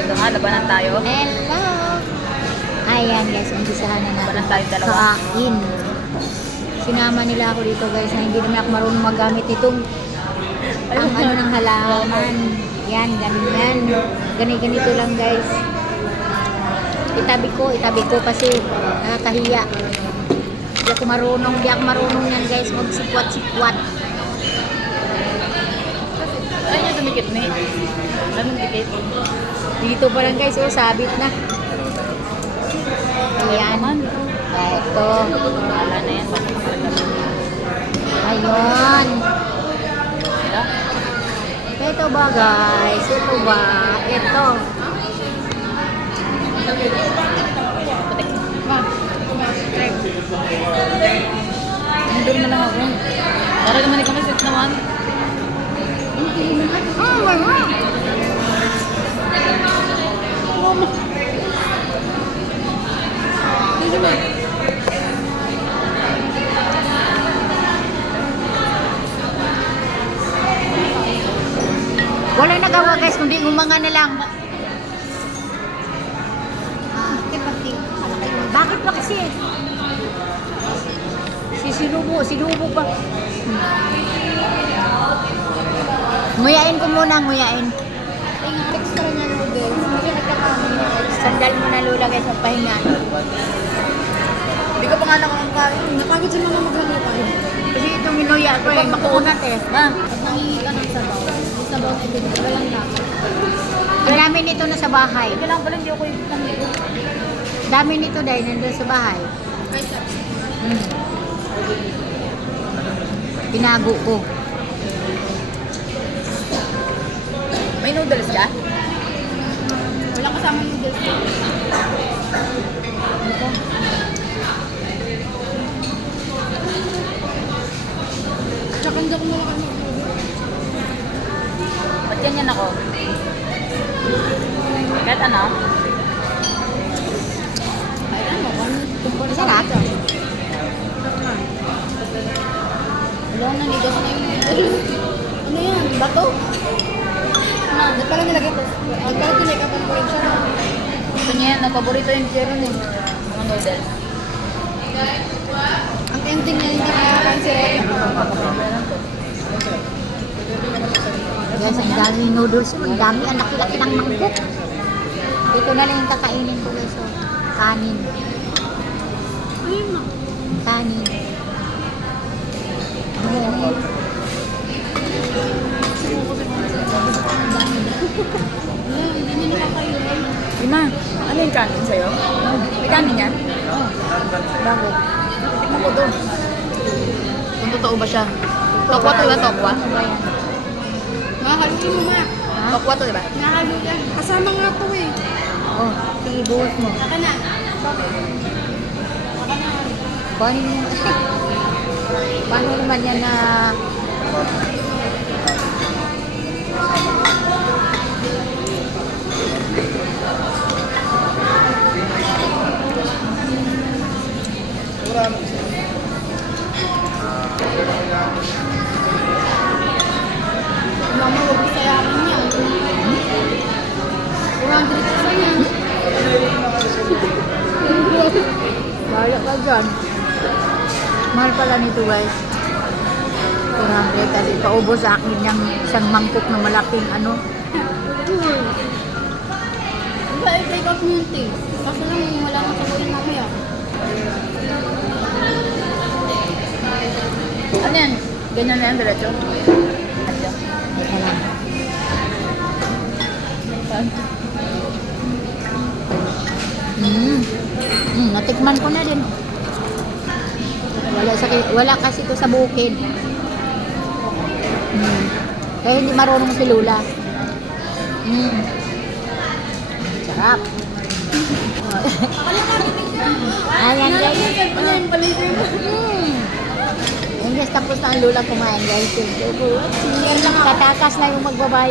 Ito nga, labanan tayo. Hello! Ayan guys, umpisahan na natin. Labanan tayo dalawa. Kain. Sinama nila ako dito guys na hindi naman ako marunong magamit itong ang ano ng halaman. Yan, ganyan. Ganito lang guys. Itabi ko kasi nakakahiya. Hindi ako marunong yan guys, magsikwat-sikwat. Ay, niya dumikit na eh. Anong dikit? Dito pa lang guys, sabit na. Ayan. Ito. Wala na yan. Basta makalaga. Ayun. Diba? Ito ba guys? Ito ba? Ito. Nandun na lang ako. Para naman ikaw may set naman. Oh, wala. Wala nagawa guys, kundi umanga na lang. Bakit ba kasi? Sinubo pa. Nguyain ko muna, nguyain. Extra na noodles. Hindi nagkakaroon. Sandal mo na lula guys, magpahinga. Hindi ko pa nga nakakain. Napagod sa mga maglalakay. Kasi itong minuya ko eh, makunat eh. Ma, Pag nangingi ka ng sabaw, yung sabaw na din, walang lasa. Ang dami nito na sa bahay. kailangan pala hindi ako yung nandito. Dami nito dahil nandun sa bahay. Ay, sa Tinago ko. May noodles ka? walang kasama noodles. Tsaka hindi ako malaki mag-noodles. Ba't ganyan ako? Kahit ano? Ay, ano, kumpara sa Sarap. Wala, nanigas na yung noodles. Ano yan? Bato? Ba't pala nilagay ko? Ang pala pinag-apan ko rin siya. Gusto niya yan. Paborito yung Jeron eh. Mga noodles. Ang ending niya hindi kaya si Ray. Yes, ang daming noodles. Ang dami, ang laki-laki ng mangkok. Ito na lang yung kakainin ko guys. So, kanin. Ayun na. Kanin. Hindi niya nakakain. Lima, ano yung kanin sa'yo? May kanin yan? Bakit? Tignan mo doon. Kung totoo ba siya. Tokwa to, diba? Tokwa? Nakahalo mo ma. Tokwa to, diba? Nakahalo yan. Kasama nga to eh. Oh, sige, buhos mo. Saka na. Kuhanin mo. Paano naman yan na... Mama, huwag mo sayakin yan. 400 isa yan. Bahala ka dyan. Mahal pala nito guys. 400 kasi paubos sa akin yung isang mangkok na malaking ano. Diba, i-take out mo yung taste. Kaso lang, wala kang sabayin mamaya. Ano yan? Ganyan na yan, diretso? Teka lang. Natikman ko na din. Wala kasi ko sa bukid. Kaya hindi marunong si Lula. Sarap. Ayan guys. Ayan guys, tapos na ang Lula kumain guys. Yan lang, tatakas na yung magbabayad.